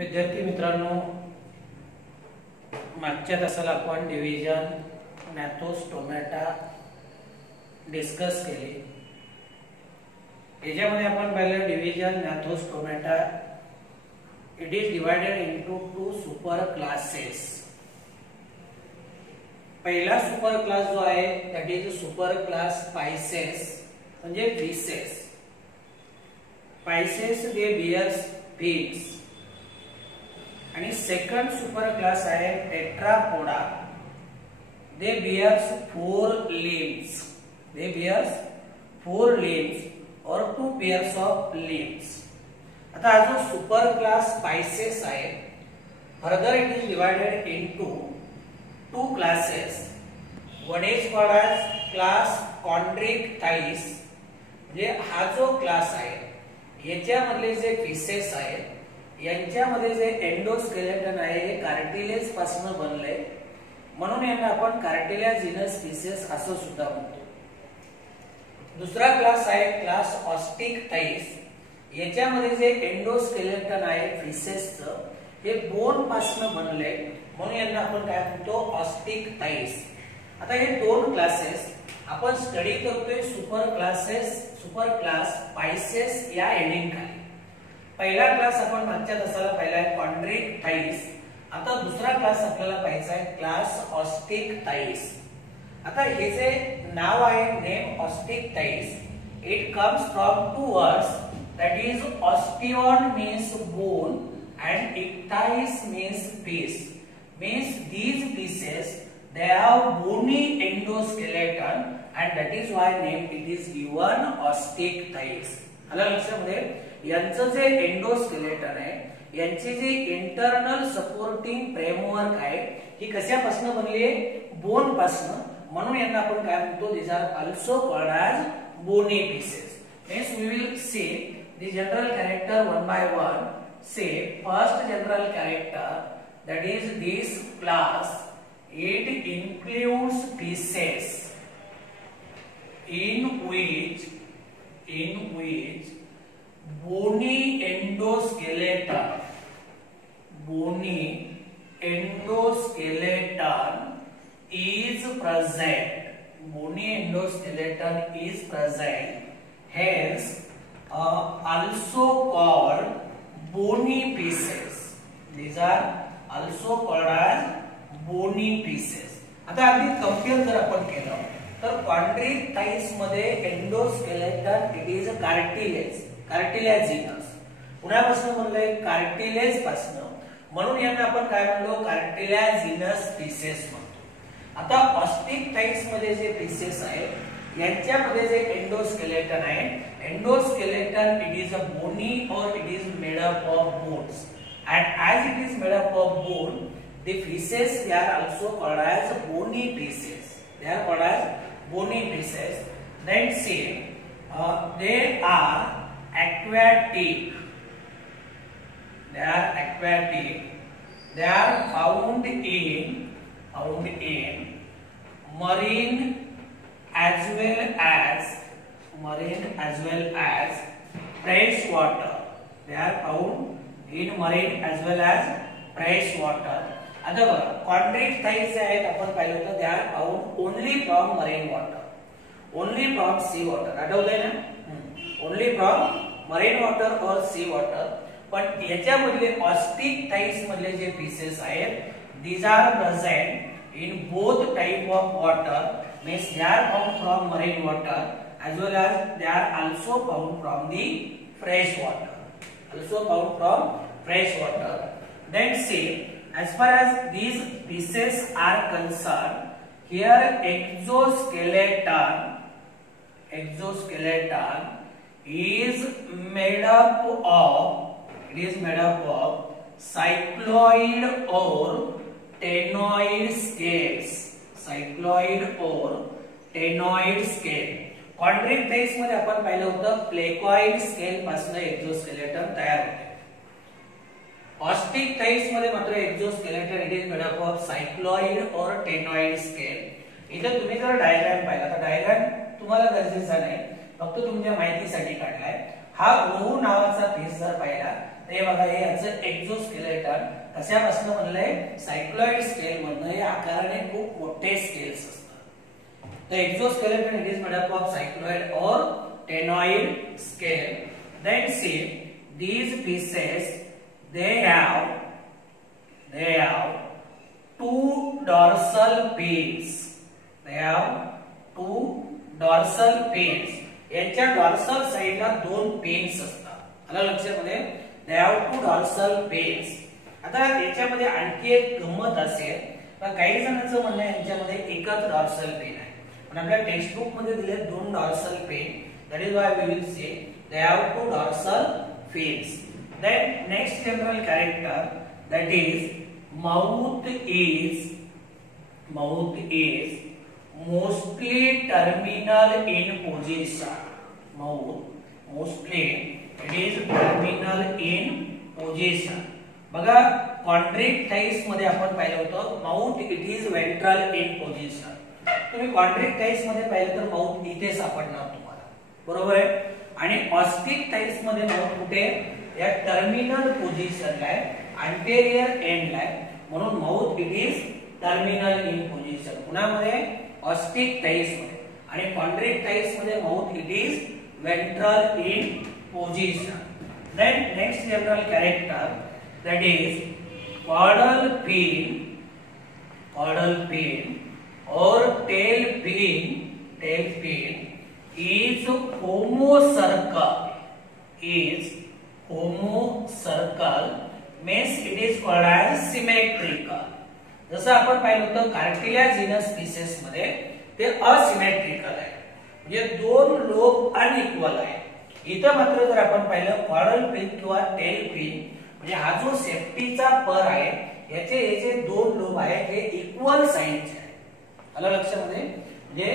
विद्यार्थी मित्रांनो, मागच्या तासाला आपण डिव्हिजन नॅथोस्टोमॅटा डिस्कस केले. याच्यामध्ये आपण पाहिलं division Gnathostomata it is divided into two super classes. पहिला सुपर क्लास जो आहे that is super class Pisces म्हणजे fishes. Pisces they bears fish. आणि सेकंड सुपर क्लास आहे Tetrapoda. They bears four limbs. They bears four limbs or two pairs of limbs. आता हा जो super class Pisces आहे, further it is divided into two classes. One is called as class Chondrichthyes. म्हणजे हा जो class आहे याच्यामधले जे fishes आहेत यांच्यामध्ये जे एंडोस्केलेटन आहे हे कार्टिलेज पासून बनले, म्हणून यांना आपण कार्टिलेजिनस फिशेस असं सुद्धा म्हणतो. दुसरा क्लास आहे क्लास ऑस्टिक्टाइस. याच्यामध्ये जे एंडोस्केलेटन आहे फिशेसचं हे बोन पासून बनले, म्हणून यांना आपण काय म्हणतो ऑस्टिक्टाइस. आता हे दोन क्लासेस आपण स्टडी करतोय सुपर क्लास पायसेस या हेडिंग खाली. पहिला क्लास आपण मागच्या तासाला पाहिला आहे कॉन्ड्रिक्टाइस. आता दुसरा क्लास आपल्याला पाहायचा आहे क्लास ऑस्टिक्टाइस. आता हे जे नाव आहे name Osteichthyes, it comes from two words that is osteon means bone and ictais means fish. Means these fishes they have bony endoskeleton and that is why name it is given ostictites. आला लक्षामध्ये यांचं जे endoskeleton आहे यांची जी internal supporting framework आहे ही कशापासून बनली आहे? बोन पासून. म्हणून यांना आपण काय म्हणतो these are also called as bony fishes. Means we will see the general character one by one. Say first general character that is this class it includes fishes in which bony endoskeleton is present. Bony endoskeleton is present, hence also called bony fishes. These are also called as bony fishes. आता अगदी compare जर आपण केलं तर Chondrichthyes मध्ये endoskeleton it is a cartilaginous. कुणापासून बनलंय? Cartilage पासून. म्हणून यांना आपण काय म्हणलो? कार्टिलेजिनस फिशेस म्हणतो. आता ऑस्टिक्टाइस मध्ये जे फिशेस आहेत यांच्यामध्ये जे एंडोस्केलेटन आहे, endoskeleton it is a bony or it is made up of bones, and as it is made up of bone the fishes they are also called as bony fishes. They are called as bony fishes. Then see they are aquatic. They are aquatic. They are found in marine as well as fresh water. They are found in marine as well as fresh water. आता कॉन्ड्रिक्टाइस आहेत आपण पाहिलं होतं they are found only from marine water, only from sea water. आठवलंय ना? only from marine water or sea water. पण याच्यामधले ऑस्टिक्टाइस मधले जे fishes आहेत these are present in both type of water. Means they are found from marine water as well as they are also found from the fresh water. Then see, as far as these fishes are concerned, here exoskeleton is made up of cycloid or ctenoid scales. कॉन्ड्रिक्टाइस मध्ये आपण पाहिलं होतं placoid scale पासून exoskeleton तयार होते. ऑस्टिक्टाइस मध्ये मात्र exoskeleton it is made up of cycloid or ctenoid scale. इथे तुम्ही जर डायग्राम पाहिला तर डायग्राम तुम्हाला गरजेचा नाही, फक्त तुमच्या माहितीसाठी काढलाय. हा रोहू नावाचा फिश जर पाहिला हे बघा हे याचं एक्झोस्केलेटन कशापासून बनलंय सायक्लॉइड स्केल मधनं हे आकाराने खूप मोठे स्केल्स असतात. तर exoskeleton it is made up of cycloid or ctenoid scale. Then see these pieces they have two dorsal fins. They have two dorsal fins. यांच्या डॉर्सल साइडला दोन पेन्स असतात. आलं लक्षामध्ये they have two dorsal fins. आता याच्यामध्ये आणखी एक गंमत असेल पण काही जणांचं म्हणणं आहे यांच्यामध्ये एकच डॉर्सल पेन आहे पण आपल्या टेक्स्ट बुक मध्ये दिले दोन dorsal fin. that is why we will say they have two dorsal fins. Then next general character, that is mouth is mostly terminal in position. Mouth mostly it is terminal in position. बघा कॉन्ट्रॅक्टाइल्स मध्ये आपण पाहिलं होतं mouth it is ventral in position. तुम्ही कॉन्ट्रॅक्टाइल्स मध्ये पाहिलं तर mouth इथे सापडणार तुम्हाला, बरोबर आहे. आणि ऑस्टिकटाइल्स मध्ये माउथ कुठे या टर्मिनल पोझिशनला आहे, अँटेरियर एंडला आहे, म्हणून mouth it is terminal in position. कुणामध्ये ऑस्टिकटाइल्स मध्ये. आणि कॉन्ट्रॅक्टाइल्स मध्ये mouth it is ventral in position. Then next general character that is caudal fin or tail fin is homocircle means it is called as symmetrical. जसं आपण पाहिलं होतं cartilaginous species मध्ये ते asymmetrical आहे म्हणजे दोन लोब अनइक्वल आहे. इथं मात्र जर आपण पाहिलं कॉडल फिन किंवा टेल फिन म्हणजे हा जो सेफ्टीचा पर आहे याचे दोन लोब आहेत हे इक्वल साइजचे आहेत. आलं लक्षामध्ये म्हणजे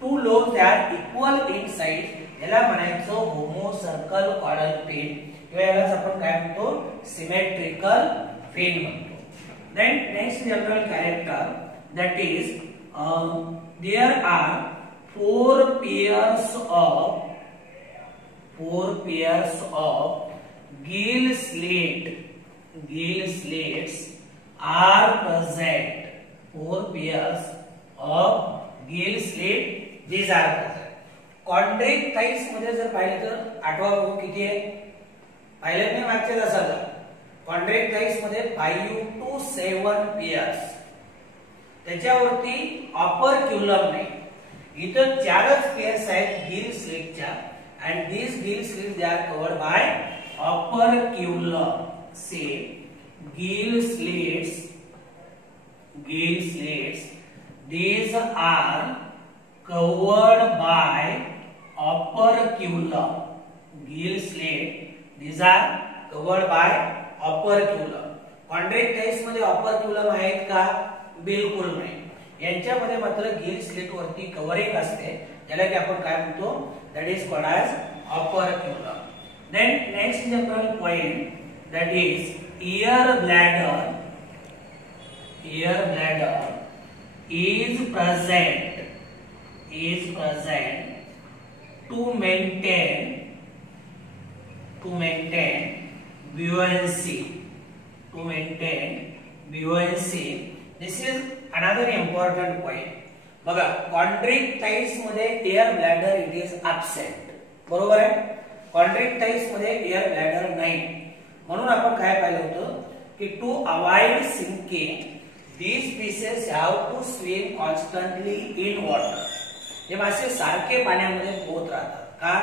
two lobes are equal in size याला म्हणायचं होमोसर्कल कॉडल फिन किंवा यालाच आपण काय म्हणतो सिमेट्रिकल फिन म्हणतो. Then next general character that is there are four pairs of gill slits are present. Four pairs of gill slit these are present. कॉन्ट्रॅक्टाइल्स मध्ये जर पाहिलं तर आठवा बघू किती आहे पाहिलं नाही मागच्या तासाला. कॉन्ट्रॅक्टाइल्स मध्ये 5 to 7 पेयर्स. त्याच्यावरती अपर क्युलम नाही. इथं चारच पेयर्स आहेत gill स्लिटच्या and these gill slits they are covered by upper culum. See gill slits these are covered by upper culum. Gill slit these are covered by upper culum. कॉन्ट्रॅक्टाइल्स मध्ये अपर क्युलम आहेत का बिलकुल नाही. यांच्यामध्ये मात्र गिल स्लिट वरती covering असते त्याला की आपण काय म्हणतो that is called as upper culum. Then next general point that is ear bladder is present to maintain buoyancy. This is another important point. बघा कॉन्ट्रॅक्टाइल्स मध्ये air bladder it is absent, बरोबर आहे. कॉन्ट्रॅक्टाइल्स मध्ये एअर ब्लॅडर नाही म्हणून आपण काय पाहिलं होतं की to avoid sinking these pieces have to swim constantly in water. हे मासे सारखे पाण्यामध्ये पोहत राहतात का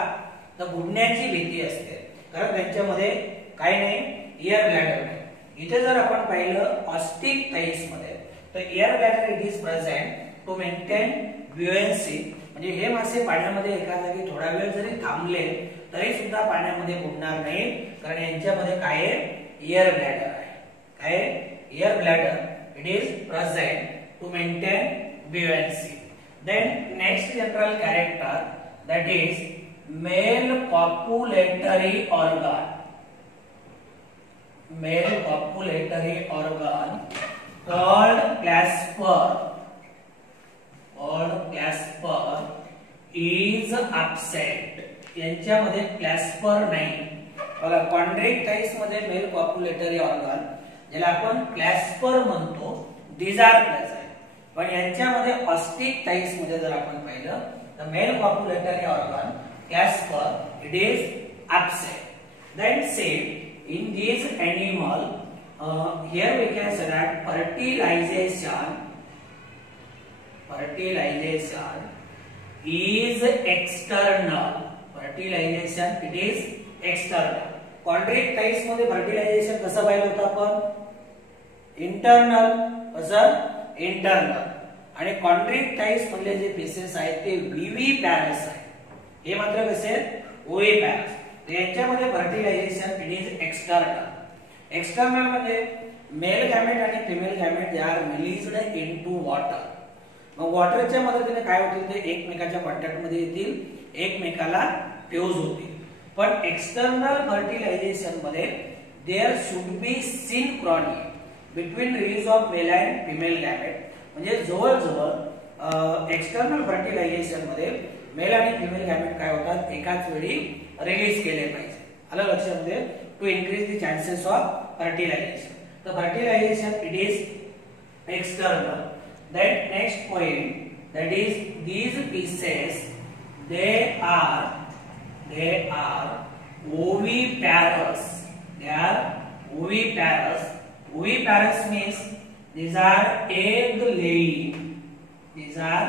तर बुडण्याची भीती असते कारण त्यांच्यामध्ये काय नाही एअर ब्लॅडर नाही. इथे जर आपण पाहिलं ऑस्टिकटाइल्स मध्ये तर air bladder it is present to maintain buoyancy. म्हणजे हे मासे पाण्यामध्ये एका जागी थोडा वेळ जरी थांबले तरी सुद्धा पाण्यामध्ये बुडणार नाही कारण यांच्यामध्ये काय एअर ब्लॅडर आहे. काय air bladder it is present to maintain buoyancy. Then next general character that is male copulatory organ. Male copulatory organ called clasper is absent. यांच्यामध्ये क्लॅस्पर नाही बघा कॉन्ड्रिक्टाइल्स मध्ये मेल कॉप्युलेटरी ऑर्गन ज्याला आपण क्लॅस्पर म्हणतो these are present. पण यांच्यामध्ये ऑस्टिकटाइल्स मध्ये जर आपण पाहिलं तर male copulatory organ clasper it is absent. Then say in these animal here we can say that fertilization is external. Fertilization it is external. कॉन्ड्रिक्टाइल्स मध्ये फर्टिलायझेशन कसं पाहिलं होतं आपण इंटरनल कसं इंटरनल आणि कॉन्ड्रिक्टाइल्स मधले जे पीसेस आहेत ते विवी पॅरस आहेत हे मात्र कसे ओवी पॅरस यांच्यामध्ये fertilization it is external. External म्हणजे मेल गॅमेट आणि female gamete they are released into water. मग वॉटरच्या मदतीने काय होतील ते एकमेकांच्या कॉन्टॅक्ट मध्ये येतील एकमेकाला फ्यूज होतील. पण एक्सटर्नल फर्टिलायझेशन मध्ये there should be synchrony between release of male and female gamete. म्हणजे जवळजवळ एक्सटर्नल फर्टिलायझेशन मध्ये मेल आणि फिमेल गॅमेट काय होतात एकाच वेळी रिलीज केले पाहिजे. आलं लक्षामध्ये to increase the chances of fertilization. तर fertilization it is external. That next point that is these pieces they are oviparous. They are oviparous. Oviparous means these are egg laying. These are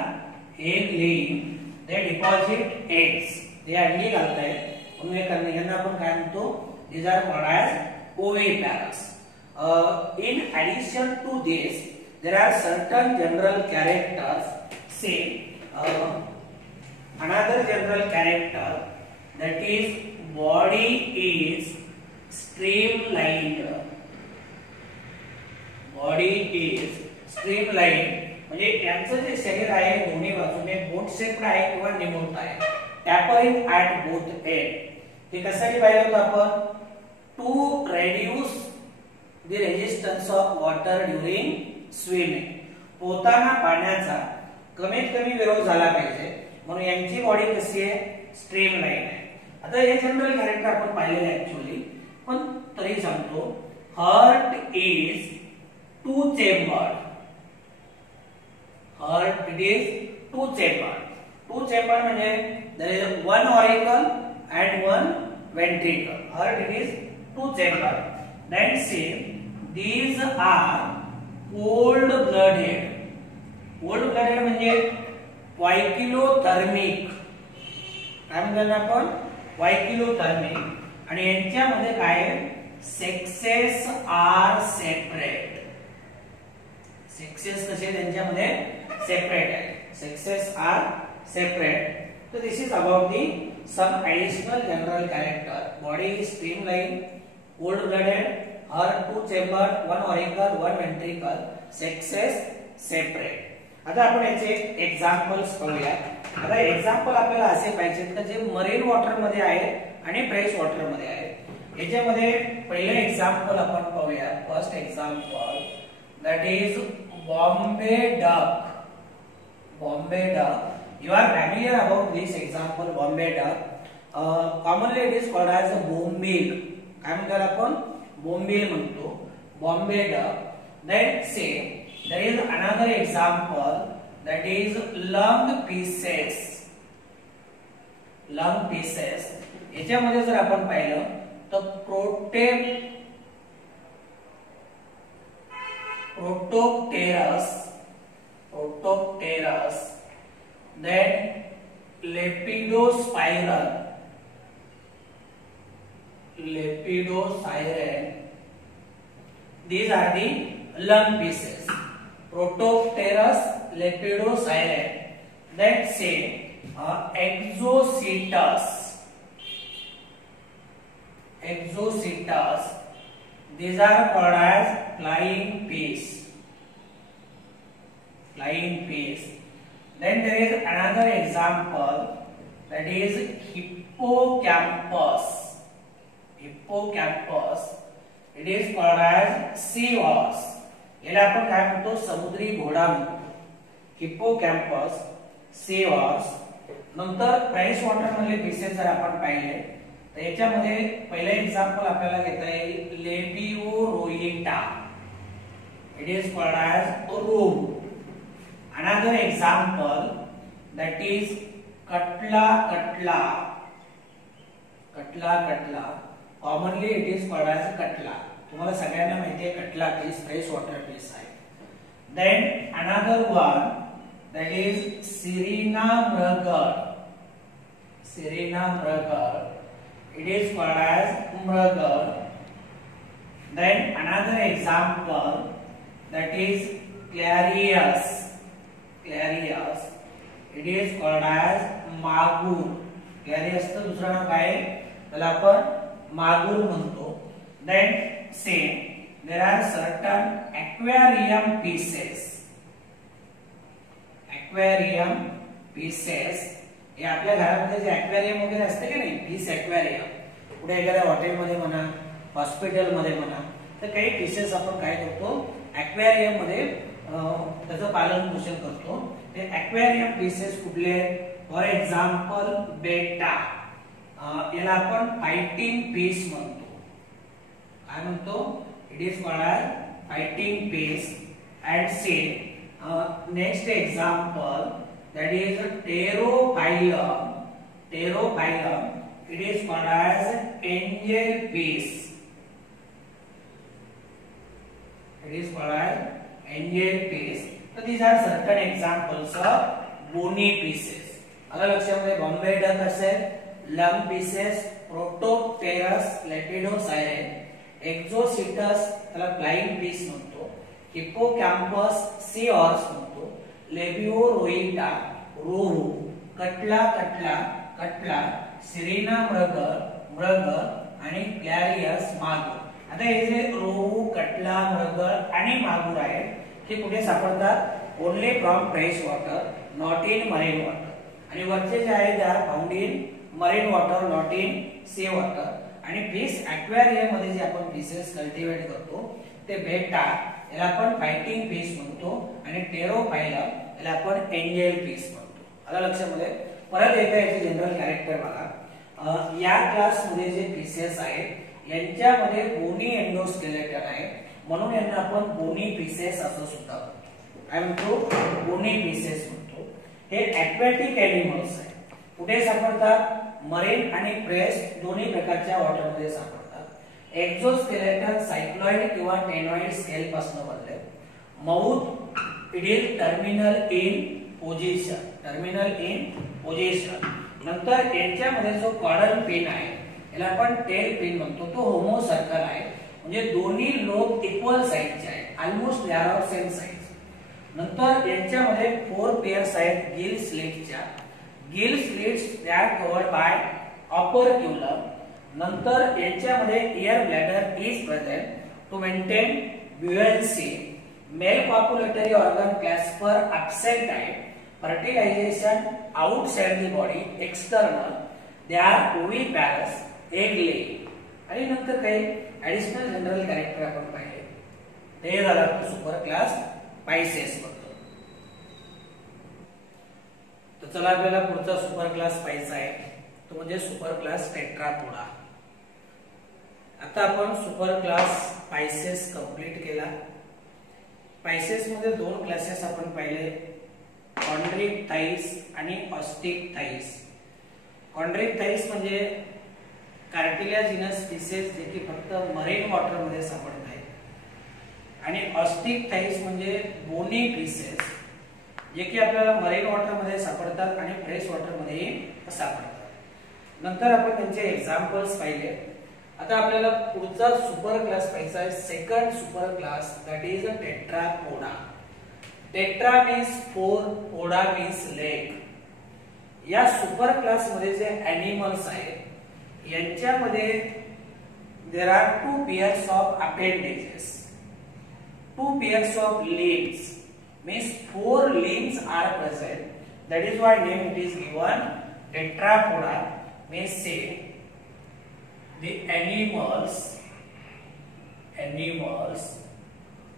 egg laying. They deposit eggs. They अंडी घालतात म्हणून यांना आपण काय म्हणतो these are called as oviparous. In addition to this there are certain general characters. Say another general character that is body is streamlined. Body is streamlined म्हणजे यांचं जे शरीर आहे दोन्ही बाजूने बोट शेप्ड आहे किंवा निमुळत आहे. Tapering at both end. हे कशासाठी पाहिलं होतं आपण to reduce the resistance of water during swimming. पोहताना पाण्याचा कमीत कमी विरोध झाला पाहिजे म्हणून यांची बॉडी कशी आहे स्ट्रीमलाइन आहे. आता हे जनरल कॅरेक्टर आपण पाहिलेले आहे ऍक्च्युअली पण तरी सांगतो. Heart is two chambered. Heart it is two chambered. Two chamber म्हणजे there is one auricle and one ventricle. Heart it is two chamber. Then see these are cold blooded. cold blooded म्हणजे वायकिलोथर्मिक. काय म्हणतो आपण वायकिलोथर्मिक आणि यांच्यामध्ये काय sexes are separate. Sexes कसे त्यांच्यामध्ये सेपरेट आहे. Sexes are separate. So this is about the some additional general character. Body is streamlined, cold blooded, heart two chambered, one auricle, one ventricle, sexes separate. आता आपण याचे examples पाहूया. आता example आपल्याला असे पाहिजेत का जे मरीन वॉटर मध्ये आहे आणि फ्रेश वॉटर मध्ये आहे. याच्यामध्ये पहिलं एक्झाम्पल आपण पाहूया. First example that is Bombay duck. Bombay duck. You are familiar about this example Bombay duck. Commonly it is called as a bombil. काय म्हणतात आपण bombil म्हणतो. Bombay duck. Then say there is another example that is lung pieces. Lung pieces. याच्यामध्ये जर आपण पाहिलं तर Protopterus. Then lepidospiral. These are the lung pieces. Protopterus, lepidospiral. Then say exocetus. These are called as flying peas. Then there is another example that is hippocampus. It is called as sea horse. याला आपण काय म्हणतो समुद्री घोडा म्हणतो. Hippocampus sea horse. नंतर fresh water मधले pieces जर आपण पाहिले तर तर याच्यामध्ये पहिलं एक्झाम्पल आपल्याला घेता येईल Labeo rohita. It is called as rohu. Another example that is catla catla. Catla catla commonly it is called as catla. तुम्हाला सगळ्यांना माहिती आहे catla fish fresh water fish आहे. Then another one that is Cirrhina mrigal. Cirrhina mrigal it is called as mrigal. Then another example that is Clarias. Clarias it is called as मागूर. Clarias चं दुसरं नाव काय आहे त्याला आपण मागूर म्हणतो. Then same there are certain aquarium pieces. Aquarium pieces हे आपल्या घरामध्ये जे ॲक्वेरियम वगैरे असते की नाही फिश ॲक्वेरियम पुढे एखाद्या हॉटेलमध्ये म्हणा हॉस्पिटलमध्ये म्हणा तर काही फिशेस आपण काय करतो ॲक्वेरियम मध्ये त्याचं पालन पोषण करतो. ते ॲक्वेरियम फिशेस कुठले फॉर एक्झाम्पल बेटा याला आपण फायटिंग फिश म्हणतो. काय म्हणतो it is called as fighting fish. And see next example that is pterophyllum. Pterophyllum it is called as angel fish. It is called as angel fish. So these are certain examples of bony fishes. अगर लक्षामध्ये Bombay duck असेल lung fishes Protopterus लेपिडोसायरेन एक्झोसिटस त्याला flying fish म्हणतो. Hippocampus sea horse म्हणतो. लेबिओरोइटा रोहू. कटला कटला कटला. सिरिना मृगल मृगल आणि क्लॅरियस मागूर. आता हे जे रोहू कटला मृगल आणि मागूर आहेत हे कुठे सापडतात only from fresh water not in marine water. आणि वरचे जे आहे they are found in marine water not in C water. आणि फिश ॲक्वेरियम मध्ये जे आपण फिशेस कल्टिवेट करतो ते बेटा याला आपण फायटिंग फिश म्हणतो आणि टेरोफायलम याला आपण एंजल फिश म्हणतो. आला लक्षामध्ये. परत एकदा याचे जनरल कॅरेक्टर बघा. या क्लास मध्ये जे फिशेस आहेत यांच्यामध्ये बोनी एंडोस्केलेटन आहे म्हणून यांना आपण बोनी फिशेस असं सुद्धा म्हणतो. काय म्हणतो बोनी फिशेस म्हणतो. हे ॲक्वॅटिक एनिमल्स आहे. कुठे सापडतात मरीन आणि फ्रेश दोन्ही प्रकारच्या वॉटर मध्ये सापडतात. एक्झोस्केलेटन सायक्लॉइड किंवा टेनॉइड स्केल पासून बनले. Mouth it is terminal in position. Terminal in position. नंतर यांच्यामध्ये जो कॉर्डन पिन आहे याला आपण टेल पिन म्हणतो. तो होमो सर्कल आहे म्हणजे दोन्ही लोब इक्वल साइजचे आहेत almost they are of same size. नंतर यांच्यामध्ये 4 पेयर्स आहेत गिल स्लिट्सच्या. Gill slits they are covered by operculum. नंतर यांच्यामध्ये air bladder is present to maintain buoyancy. Male copulatory organ clasper absent आहे. Fertilization outside the body external. They are oviparous egg laying. आणि नंतर काही additional general character आपण पाहिले ते झालं सुपर क्लास पायसेस बद्दल. तर चला आपल्याला पुढचा सुपर क्लास पाहायचा आहे तो म्हणजे सुपर क्लास टेट्रापोडा. आता आपण सुपर क्लास पायसेस कंप्लीट केला. पायसेस मध्ये 2 क्लासेस आपण पाहिले कॉन्ड्रिक थाईस आणि ऑस्टिक थाईस. कॉन्ड्रिक थाईस म्हणजे कार्टिलेजिनस फिशेस जे की फक्त मरीन वॉटर मध्ये सापडत आहेत आणि ऑस्टिक थाईस म्हणजे बोनी फिशेस जे की आपल्याला मरीन वॉटर मध्ये सापडतात आणि फ्रेश वॉटर मध्ये सापडतात. नंतर आपण त्यांचे एक्झाम्पल्स पाहिले. आता आपल्याला पुढचा सुपर क्लास पाहायचा आहे second super class that is a tetrapoda. Tetra means 4 poda means leg. या सुपर क्लास मध्ये जे एनिमल्स आहेत यांच्यामध्ये there are 2 pairs of appendages. 2 pairs of limbs means 4 limbs are present. That is why name it is given tetrapoda. Means say the animals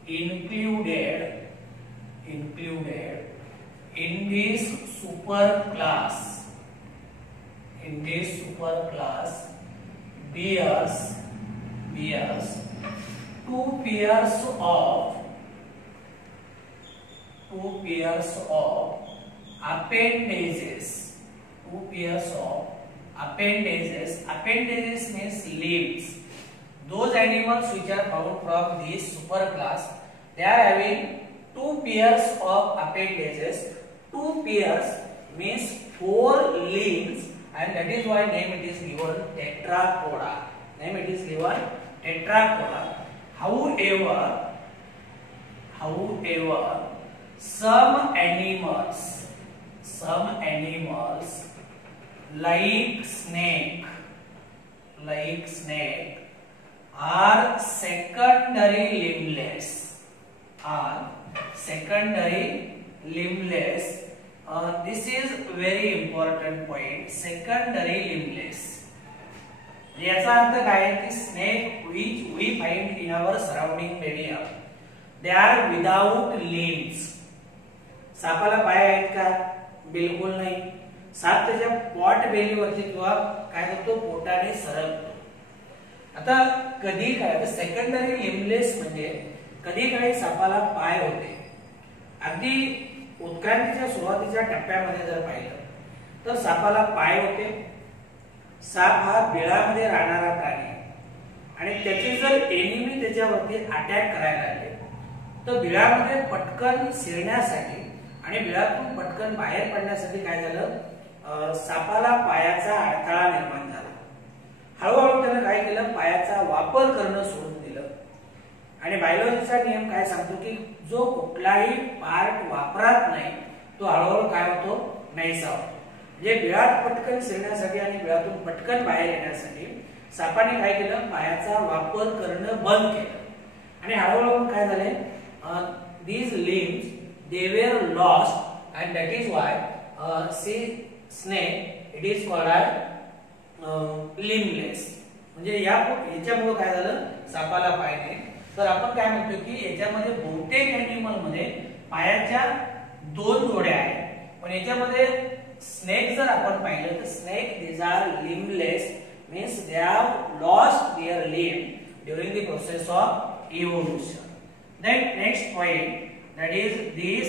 included in this super class bears two pairs of appendages. Appendages means limbs. Those animals which are found from this superclass, they are having two pairs of appendages. Two pairs means four limbs, and that is why name it is given tetrapoda. However, some animals like snake are secondary limbless. This is very important point. Secondary limbless. याचा अर्थ काय आहे की snake which we find in our surrounding area, they are without limbs. सापाला पाय आहेत का? बिलकुल नाही. साप त्याच्या पॉट बेलीवरती किंवा काय होतो पोटाने सरकतो. आता कधी काय सेकंडरी लिम्बलेस म्हणजे कधी काही सापाला पाय होते. अगदी उत्क्रांतीच्या सुरुवातीच्या टप्प्यामध्ये जर पाहिलं तर सापाला पाय होते. साप हा बिळामध्ये राहणारा प्राणी आणि त्याची जर एनिमी त्याच्यावरती अटॅक करायला लागले तर बिळामध्ये पटकन शिरण्यासाठी आणि बिळातून पटकन बाहेर पडण्यासाठी काय झालं, सापाला पायाचा अडथळा निर्माण झाला. हळूहळू त्याने काय केलं, पायाचा वापर करणं सोडून दिलं. आणि बायोलॉजीचा नियम काय सांगतो की जो कुठलाही पार्ट वापरात नाही तो हळूहळू काय होतो, नाहीसा होतो. म्हणजे बिळात पटकन शिरण्यासाठी आणि बिळातून पटकन बाहेर येण्यासाठी सापाने काय केलं, पायाचा वापर करणं बंद केलं. आणि हळूहळू काय झाले, these limbs they were lost, and that is why snake it is called as limbless. म्हणजे याच्यामुळे काय झालं, सापाला पाय नाही. तर आपण काय म्हणतो की याच्यामध्ये बहुतेक एनिमल मध्ये पायाच्या दोन जोड्या आहेत, पण याच्यामध्ये स्नेक जर आपण पाहिलं तर snake these are limbless means they have lost their limb during the process of evolution. Then next point, that is this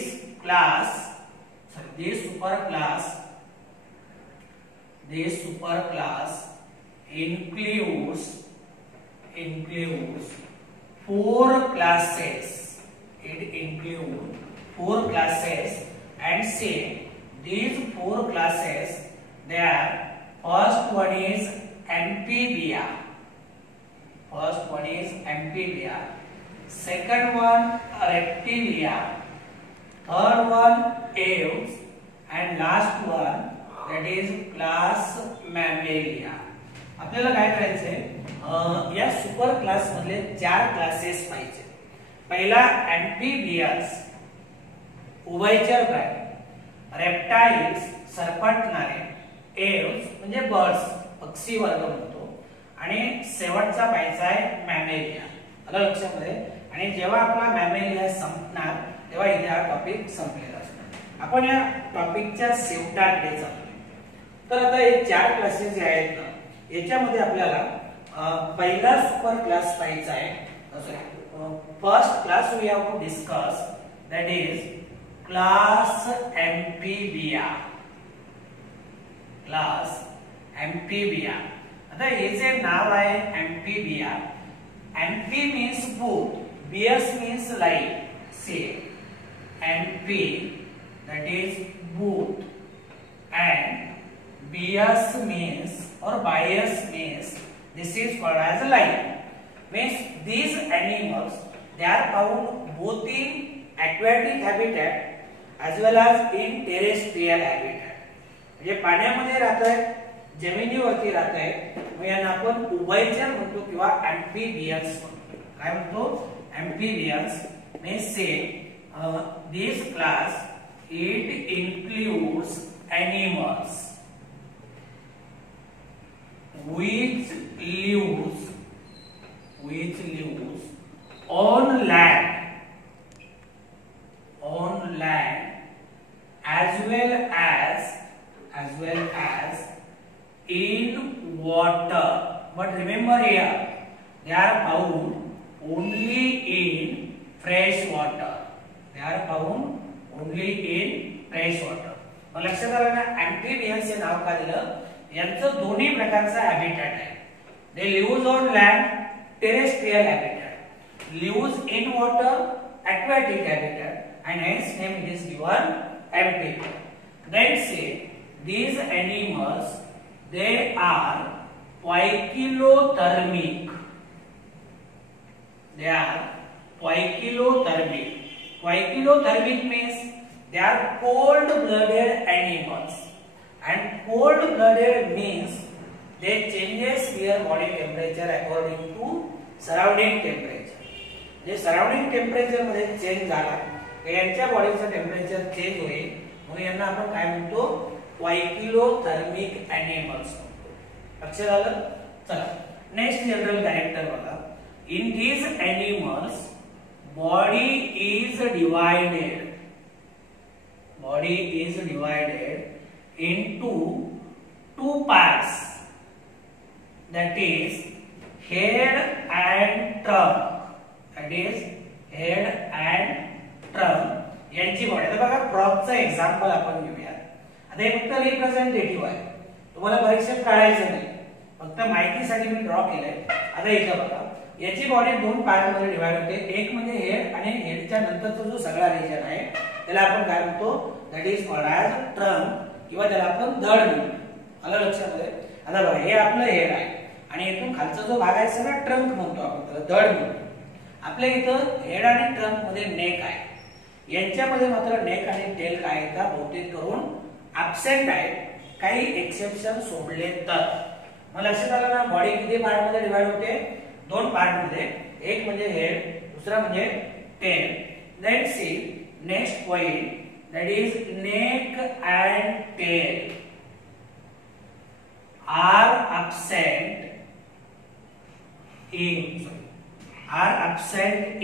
superclass includes four classes. It includes four classes, and see these four classes, they are first one is amphibia. Second one reptilia, third one aves, and last one that is class mammalia. आपल्याला काय करायचंय, या super class मधले चार classes पाहिजे. पहिला एम्फिबियस, उभयचर प्राणी, रेप्टाइल्स सरपटणारे, एव्स म्हणजे बर्ड्स पक्षी वर्ग म्हणतो, आणि शेवटचा पाहिजे आहे मॅमेलिया. आलं लक्षामध्ये. आणि जेव्हा आपला मॅमेलिया संपणार तेव्हा इथे हा टॉपिक संपलेला असणार. आपण या टॉपिकच्या शेवटाकडे चाललोय. तर आता हे चार क्लासेस जे आहेत ना, याच्यामध्ये आपल्याला पहिला सुपर क्लास पाहिजे आहे. First class we have to discuss, that is class amphibia. आता हे जे नाव आहे amphibia, amphi means both, bios means like. Say amphi that is boot, and bias means or bias means this is called as lion. Means these animals they are found both in aquatic habitat as well as in terrestrial habitat. म्हणजे पाण्यामध्ये राहतात, जमिनीवरती राहतात, मग यांना आपण उभयचर म्हणतो किंवा amphibians म्हणतो. काय म्हणतो, amphibians. means say this class it includes animals which lives on land as well as in water. But remember fresh water. They are found only in fresh water. मग लक्षात आलं ना अँफिबियन्स हे नाव का दिलं? यांचं दोन्ही प्रकारचं हॅबिटॅट आहे. They live on land, terrestrial habitat. Live in water, aquatic habitat, and hence name it is given amphibian. Then say these animals they are poikilothermic. They are poikilothermic. Poikilothermic means they are cold-blooded animals, and cold-blooded means they changes their body temperature according to surrounding temperature. जे surrounding temperature मध्ये change झाला यांच्या बॉडीचं temperature change होईल म्हणून यांना आपण काय म्हणतो? पॉइकिलोथर्मिक एनिमल्स. लक्षात आलं? चला नेक्स्ट जनरल कॅरेक्टर बघा. In these animals body is divided. Body is divided into two parts, that is head and trunk. That is head and trunk यांची बॉडी. आता बघा फ्रॉगचं एक्झाम्पल आपण घेऊया. आता हे फक्त रिप्रेझेंटेटिव्ह आहे, तुम्हाला परीक्षेत काढायचं नाही, फक्त माहितीसाठी मी ड्रॉ केलंय. आता इथं बघा याची बॉडी दोन पार्ट मध्ये डिवाइड होते. एक म्हणजे हेड आणि हेडच्या नंतरचा जो सगळा रिजन आहे त्याला आपण काय म्हणतो? That is called as trunk किंवा त्याला आपण धड म्हणतो. आलं लक्षामध्ये? आता बघा हे आपलं हेड आहे आणि इथून खालचा जो भाग आहे सगळा ट्रंक म्हणतो आपण, त्याला धड म्हणतो. आपल्या इथं हेड आणि ट्रंक मध्ये नेक आहे. यांच्यामध्ये मात्र नेक आणि टेल काय आहे का बहुतेक करून ॲब्सेंट आहे, काही एक्सेप्शन सोडले तर. मग लक्षात आलं ना बॉडी किती पार्ट मध्ये डिवाइड होते? दोन पार्ट मध्ये. एक म्हणजे हेड, दुसरा म्हणजे tail. Let see next point, that is neck and tail are absent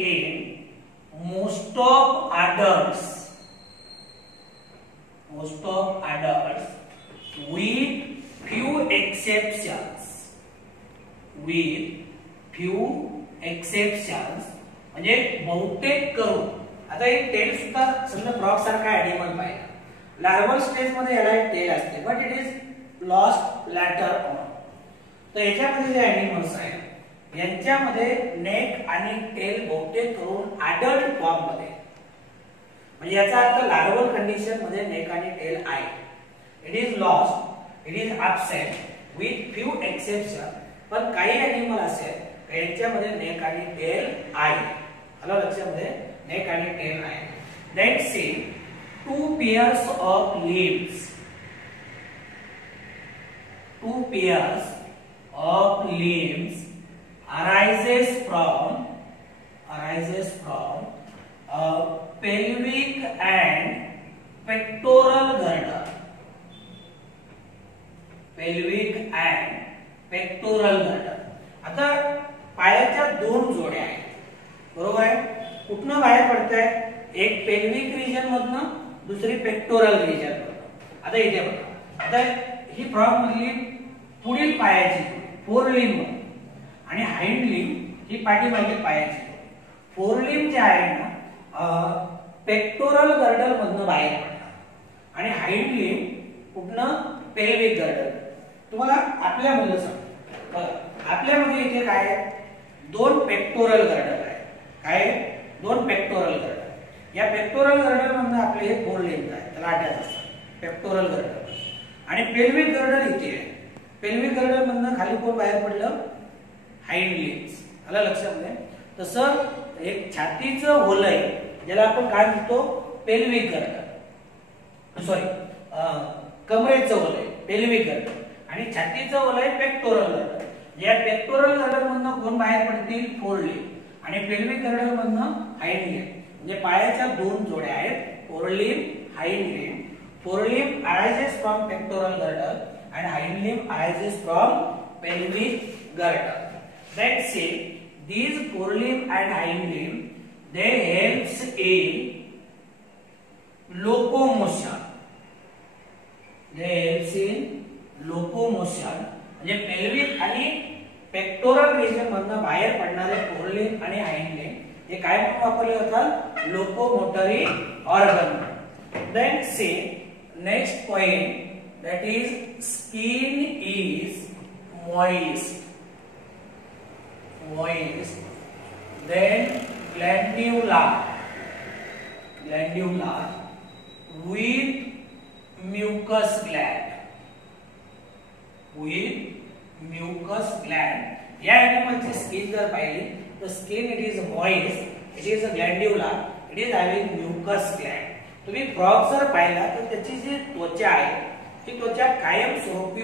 in most of adults with few exceptions म्हणजे बहुतेक करून. आता हे टेल सुद्धा समजा फ्रॉग सारखा एनिमल पाहिजे. लार्वल स्टेज मध्ये याला टेल असते but it is lost later on. तर याच्यामध्ये जे एनिमल्स आहेत यांच्यामध्ये नेक आणि टेल बहुतेक करून अडल्ट फॉर्म मध्ये, म्हणजे याचा अर्थ लार्वल कंडिशन मध्ये नेक आणि टेल आहे. It is lost, it is absent with few exception. पण काही एनिमल असेल यांच्यामध्ये नेक आणि टेल आहे. आलं लक्षामध्ये? नेक आणि टेल आहे. Let's see to pairs of limbs. Two pairs of limbs arises from pelvic and pectoral girdle. Pelvic and pectoral girdle. आता पायाच्या दोन जोड्या आहेत, बरोबर आहे. कुठनं बाहेर पडताय? एक पेल्विक रिजन मधनं, दुसरी पेक्टोरल रिजन मधनं. आता इथे बघा, आता ही फ्रॉग मधली पुढील पायाची फोर लिंब आणि हाइंड लिंब ही पाठीमागे पायाची. फोर लिंब जे आहे ना पेक्टोरल गर्डल मधनं बाहेर पडतात आणि हाइंड लिंब कुठनं? Pelvic girdle. तुम्हाला आपल्यामध्ये सांगतो बघा, आपल्यामध्ये इथे काय आहे? दोन पेक्टोरल गर्डल आहे. काय? दोन पेक्टोरल गर्डल. या पेक्टोरल गर्डल मधनं आपले हे फोर लिंब आहे, त्याला आठवत असतात पेक्टोरल गर्डल. आणि पेल्विक गर्डल इथे आहे. पेल्विक गर्डल मधनं खाली कोण बाहेर पडलं? Hind limbs. आलं लक्षामध्ये? तसं एक छातीचं वलय ज्याला आपण काय म्हणतो? Pelvic girdle. सॉरी, कमरेचं वलय पेल्विक गर्डल आणि छातीचं वलय पेक्टोरल गर्डल. या पेक्टोरल गर्डल मधनं कोण बाहेर पडतील? Four limb. आणि पेल्विक गर्डल मधनं हाइंड लिम्ब. म्हणजे पायाच्या दोन जोड्या आहेत, four limb, hind limb. Four limb arises from pectoral girdle and hind limb arises from pelvic girdle. Let's say these four limb and hind limb they helps in locomotion. They helps in locomotion. म्हणजे pelvic आणि pectoral region मधनं बाहेर पडणारे fore limb आणि hind limb हे काय म्हणून वापरले जातात? Locomotory organ. Then see next point, that is skin is moist. Then glandula with mucus gland. या एनिमलची स्किन जर पाहिली तर skin it is moist, it is a glandular, it is having mucus gland. तुम्ही फ्रॉग जर पाहिला तर त्याची जी त्वचा आहे ती त्वचा कायमस्वरूपी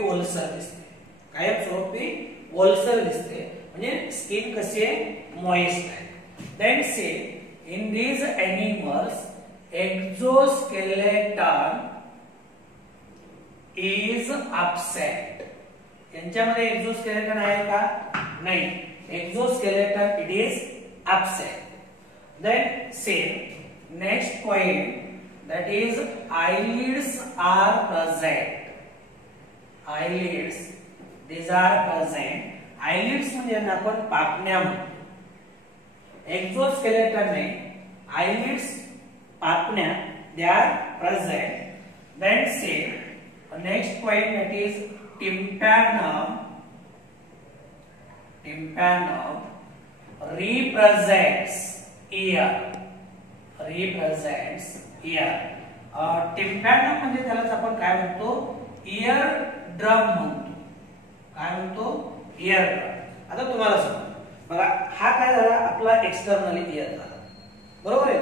ओलसर दिसते, म्हणजे स्किन कशी आहे? मॉइस्ट आहे. Then say in these animals exoskeleton is absent. यांच्यामध्ये एक्झोस्केलेटन आहे का? नाही. Exoskeleton it is absent. Then say next point, that is eyelids are present. These are present. eyelids म्हणजे आपण पापण्या म्हणतो. एक्झोस्केलेटन ने eyelids पापण्या they are present. Then say next point, that is tympanum represents ear. टिम्पॅनम म्हणजे त्यालाच आपण काय म्हणतो? इयर ड्रम म्हणतो. काय म्हणतो? Year drum. आता तुम्हाला सांगतो बघा, हा काय झाला? आपला एक्सटर्नल इयर झाला, बरोबर आहे.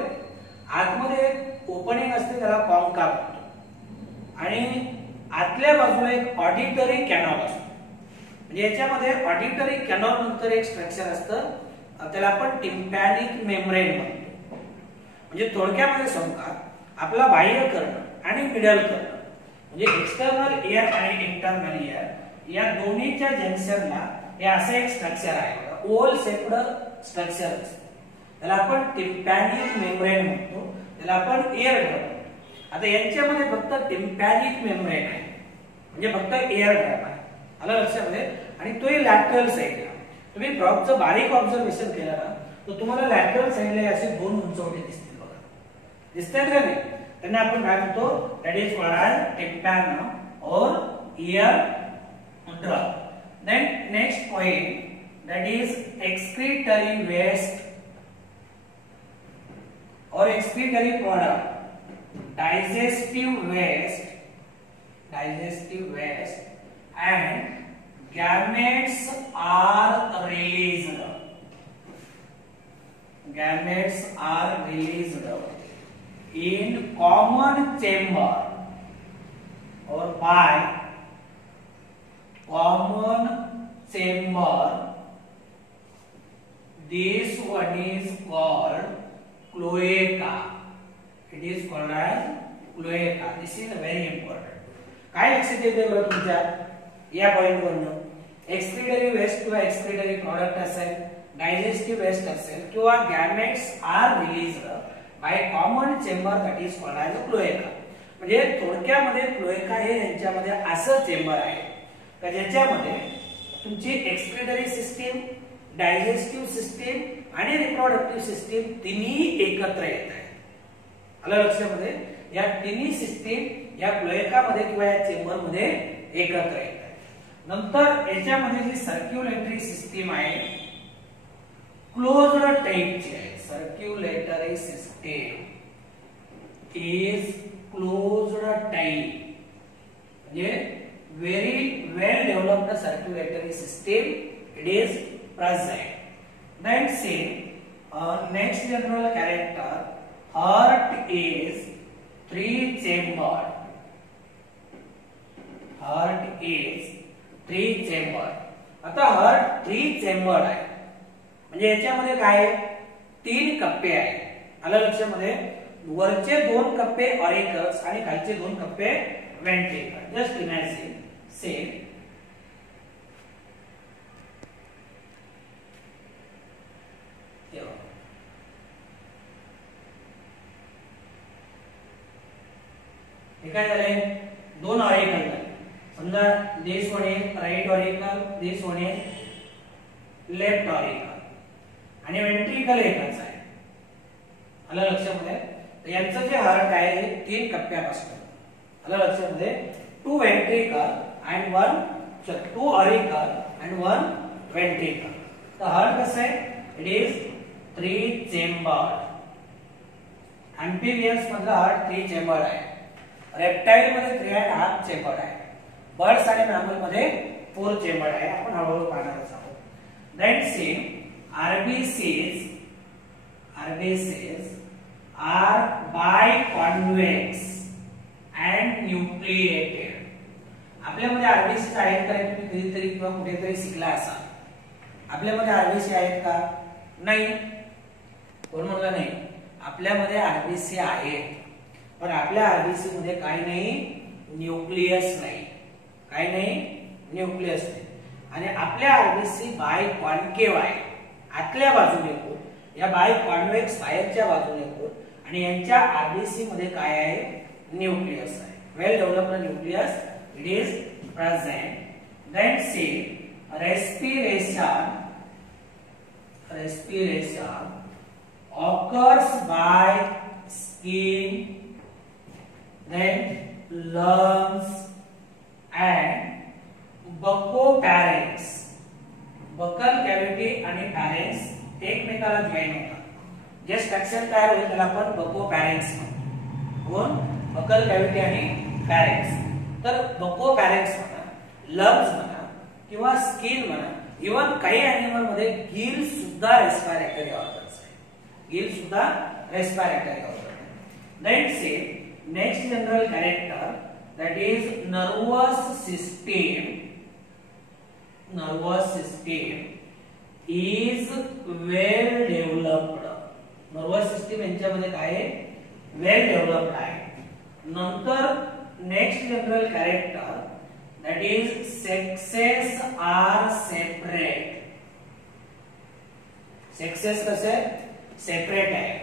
आतमध्ये एक ओपनिंग असते त्याला कॉन्का म्हणतो, आणि आतल्या बाजूला एक ऑडिटरी कॅनॉल असतो. म्हणजे याच्यामध्ये ऑडिटरी कॅनॉल नंतर एक स्ट्रक्चर असतं, त्याला आपण टिम्पॅनिक मेम्ब्रेन म्हणतो. म्हणजे थोडक्यामध्ये सांगता आपला बाह्य कर्ण आणि मिडल कर्ण म्हणजे एक्सटर्नल इयर आणि इंटरनल इयर या दोन्हीच्या जंक्शनला हे असं एक स्ट्रक्चर आहे, ओल शेप्ड स्ट्रक्चर असतं. त्याला आपण टिम्पॅनिक मेम्ब्रेन म्हणतो, त्याला आपण इयर ड्रम. आता यांच्यामध्ये फक्त टिम्पॅनिक मेम्ब्रेन आहे, म्हणजे फक्त इयर ड्रम आहे. आलं लक्षामध्ये? आणि तो लॅटरल साइडला. तुम्ही फ्रॉगचं बारीक ऑब्झर्वेशन केलं ना तर तुम्हाला लॅटरल साइडला असे दोन उंचवटे दिसतील. दिसतात का नाही? त्यांना आपण काय म्हणतो? That is called as tympanum or ear drum. Then next point, that is excretory waste or excretory product, digestive waste and gametes are released in common chamber or by common chamber. This one is called cloaca. It is called as cloaca. This is very important. काय लक्षात येते बरं तुमच्या या point वरून? Excretory waste किंवा excretory product असेल, digestive waste असेल किंवा gametes are released by common chamber, that is called as cloaca. म्हणजे थोडक्यामध्ये क्लोएका हे यांच्यामध्ये असं चेंबर आहे का ज्याच्यामध्ये तुमची एक्सक्रीटरी सिस्टीम, डायजेस्टिव्ह सिस्टीम आणि रिप्रोडक्टिव्ह सिस्टीम तिन्ही एकत्र येत आहेत. आलं लक्षामध्ये? या तिन्ही सिस्टीम या क्लोएकामध्ये किंवा या चेंबर मध्ये एकत्र येत आहेत. नंतर याच्यामध्ये जी सर्क्युलेटरी सिस्टीम आहे क्लोज्ड टाइपची आहे. Circulatory system is closed type, म्हणजे very well developed circulatory system it is present. Then see next general character, heart is three chambered. आता हार्ट 3 चेंबर्ड आहे, म्हणजे याच्यामध्ये काय 3 कप्पे आहेत. आलं लक्षामध्ये? वरचे 2 कप्पे ऑरिकल्स आणि खालचे 2 कप्पे वेंट्रिकल. जस्ट इमॅजिन सेम काय झाले? 2 ऑरिकल झाले. समजा this one is right auricle, this one is left auricle, आणि वेंट्रिकल एकच आहे. आलं लक्षामध्ये. यांचं जे हार्ट आहे हे 3 कप्प्यापासून. आलं लक्षामध्ये. 2 ventricle and 2 auricle and 1 ventricle. तर हार्ट कसं आहे, इट इज 3 चेंबर. एम्फिबियन्स मधलं हार्ट 3 चेंबर आहे. रेप्टाइल मध्ये 3.5 चेंबर आहे. बर्ड्स आणि मॅमल मध्ये 4 चेंबर आहे. आपण हळूहळू पाहणार आहोत. Then see RBCs are biconvex and nucleated. आपल्यामध्ये RBCs आहेत का, तुम्ही कधीतरी किंवा कुठेतरी शिकला असाल. आपल्यामध्ये RBC आहेत का, नाही. कोण म्हणलं नाही, आपल्यामध्ये RBC आहेत. पण आपल्या RBC मध्ये काय नाही, न्यूक्लियस नाही. काय नाही, न्यूक्लियस नाही. आणि आपल्या RBC बायकॉन्केव्ह आहे, आतल्या बाजूने कोण, या बायकॉन्वेक्स बाहेरच्या बाजूने कोण, आणि यांच्या RBC मध्ये काय आहे, न्यूक्लियस आहे. Well developed nucleus it is present. Then see respiration occurs by skin, then lungs and buccopharynx. Buccal cavity आणि पॅरेंक्स एकमेकाला जॉईन होतात. जे स्ट्रक्चर तयार होईल त्याला आपण बकोपॅरेंक्स म्हणतो. कोण, बकल कॅव्हिटी आणि पॅरेंक्स. तर बकोपॅरेंक्स म्हणा, लंग्स म्हणा किंवा स्किन म्हणा, इवन काही एनिमल मध्ये गिल सुद्धा रेस्पिरेटरी ऑर्गन्स आहे. गिल सुद्धा रेस्पिरेटरी ऑर्गन आहे. Then see next general character, that is nervous system is well developed. nervous system यांच्यामध्ये काय आहे, well developed आहे. नंतर next general character, that is sexes are separate. sexes कसे separate आहे.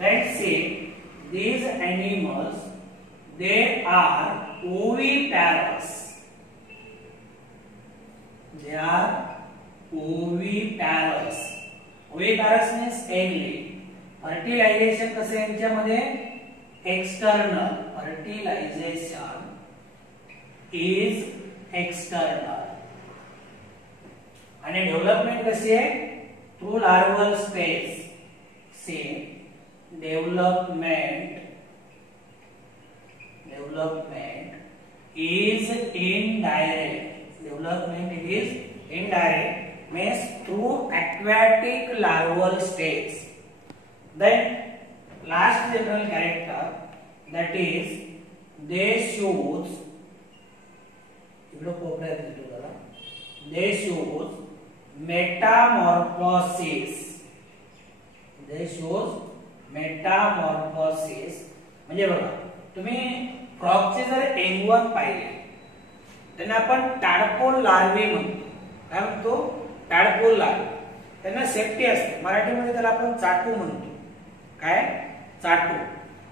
Let's see, these animals they are oviparous. They are oviparous. Oviparous means egg laying. Fertilization कसे यांच्यामध्ये external. Fertilization is external. आणि development कशी आहे, through larval stage. See development is indirect. Development is indirect, means through aquatic larval stage. Then last general character, that is they shows metamorphosis. म्हणजे बघा, तुम्ही फ्रॉगचे जर एंगवन पाहिले त्यांना आपण टाडपोल लार्वे म्हणतो. काय म्हणतो, टाडपोल लार्वे. त्यांना सेफ्टी असते. मराठीमध्ये त्याला आपण चाटू म्हणतो. काय, चाटू.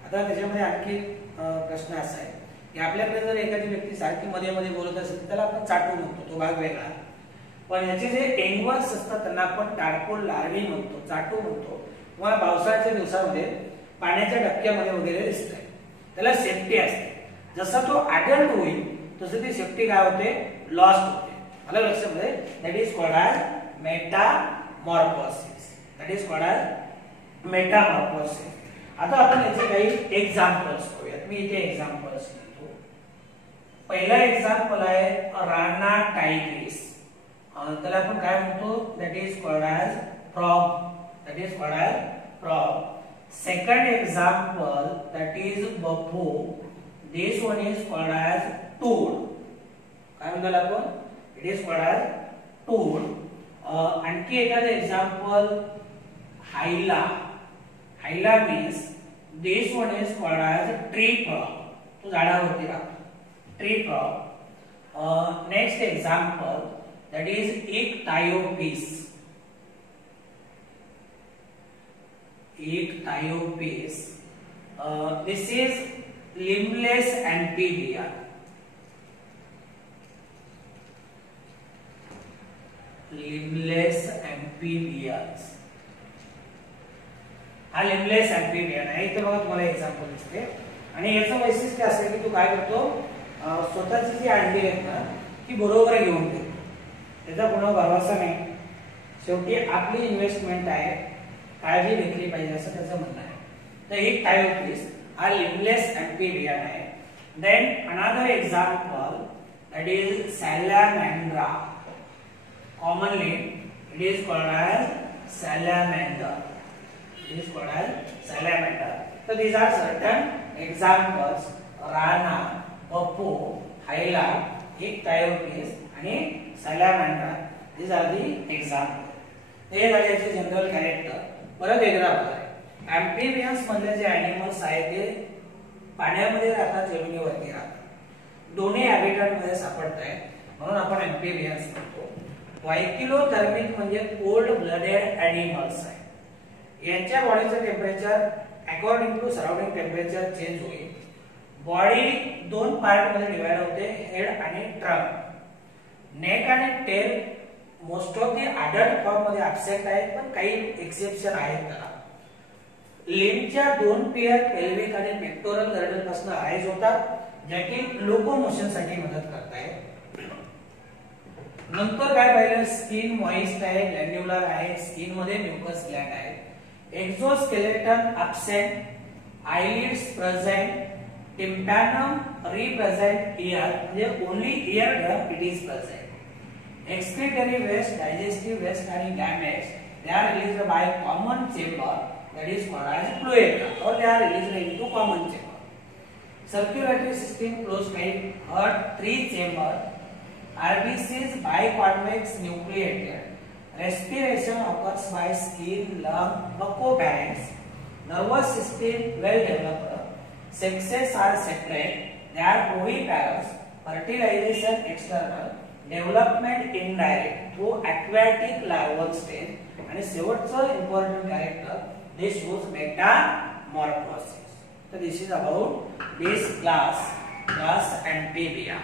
आता त्याच्यामध्ये आणखी प्रश्न असा आहे की आपल्याकडे जर एखादी व्यक्ती सारखी मध्ये मध्ये बोलत असेल त्याला आपण चाटू म्हणतो, तो भाग वेगळा. पण याचे जे एंगवन्स असतात त्यांना आपण टाडपोल लार्वे म्हणतो, चाटू म्हणतो. किंवा पावसाळ्याच्या दिवसामध्ये पाण्याच्या डबक्यामध्ये वगैरे दिसतंय, त्याला सेफ्टी असते. जसा तो अडल्ट होईल तसं ती सेफ्टी काय होते, लॉस्ट होते. मला लक्षामध्ये. That is called as Metamorphosis. आता आपण याचे काही एक्झाम्पल्स पाहूयात. मी इथे एक्झाम्पल्स लिहितो. पहिला एक्झाम्पल आहे राणा टायग्रिस. त्याला आपण काय म्हणतो, that is called as frog. Second example, that is buffo. This one is called as toad. काय म्हणतो आपण, it is called as toad. आणखी एखादं example hyla. Hyla means this one is called as tree frog. तो झाडावरती राहतो, tree frog. Next example, that is ichthyopis. This is limbless amphibian. हा limbless amphibian आहे. इथे बघा तुम्हाला एक्झाम्पल दिसते. आणि याचं वैशिष्ट्य असं आहे की तो काय करतो, स्वतःची जी अंडी आहेत ना ती बरोबर घेऊन देतो. त्याचा कोणा भरोसा नाही. शेवटी आपली इन्व्हेस्टमेंट आहे, काळजी घेतली पाहिजे असं त्याचं म्हणणं आहे. तर एक टायोप्लिस हा लिमलेस अँफिबियन आहे. Then another example that is salamandra. Commonly it is called as salamander. It is called as salamander. So these are certain examples. Rana, Papu, Hyla, Ichthyopis आणि salamander. These are the examples. हे झाले याचे general character. परत एकदा बघा, अँफिबियन्स मधले जे animals आहेत ते पाण्यामध्ये राहतात, जमिनीवरती राहतात. दोन्ही हॅबिटॅट मध्ये सापडत आहेत, म्हणून आपण अँफिबियन्स म्हणतो. वायकिलोथर्मिक म्हणजे कोल्ड ब्लडेड एनिमल्स आहे. यांच्या बॉडीचं temperature according to surrounding temperature change होईल. बॉडी दोन पार्ट मध्ये डिवाइड होते, हेड आणि ट्रंक. नेक आणि tail most of the adult form मध्ये ऍब्सेंट आहेत, पण काही एक्सेप्शन आहेत त्याला. लिम्बच्या दोन पेअर पेल्विक आणि पेक्टोरल गर्डल पासून अराइज होतात, जे की लोकोमोशन साठी मदत करतात. नंतर काय पाहिलं, स्किन मॉइस्ट आहे, ग्लॅन्ड्युलर आहे, स्किन मध्ये म्युकस ग्लॅंड आहे. Exoskeleton absent, eyelids present, tympanum represent ear, म्हणजे only ear drum it is present. Excretory waste, digestive waste आणि gametes they are released by common chamber, that is called as cloaca, or they are released into common chamber. Circulatory system closed pipe, heart 3 chamber, RBCs biconvex nucleated. Respiration occurs by skin, lung, buccopharynx. Nervous system well developed. Sexes are separate. They are oviparous. Fertilization external. Development indirect through aquatic larval stage. आणि शेवटचं important character, this shows metamorphosis. So this is about this class Amphibia.